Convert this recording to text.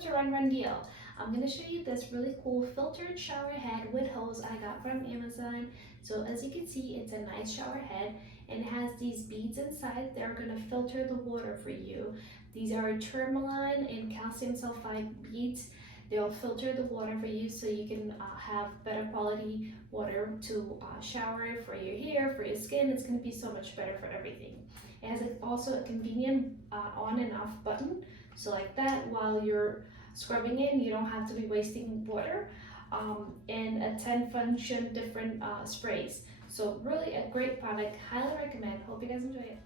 welcome to Run Deal. I'm going to show you this really cool filtered shower head with hose I got from Amazon. So as you can see, it's a nice shower head and it has these beads inside that are going to filter the water for you. These are tourmaline and calcium sulfide beads. They'll filter the water for you so you can have better quality water to shower for your hair, for your skin. It's going to be so much better for everything. It has also a convenient on and off button. So like that, while you're scrubbing in, you don't have to be wasting water. And a 10 function different sprays. So really a great product, highly recommend. Hope you guys enjoy it.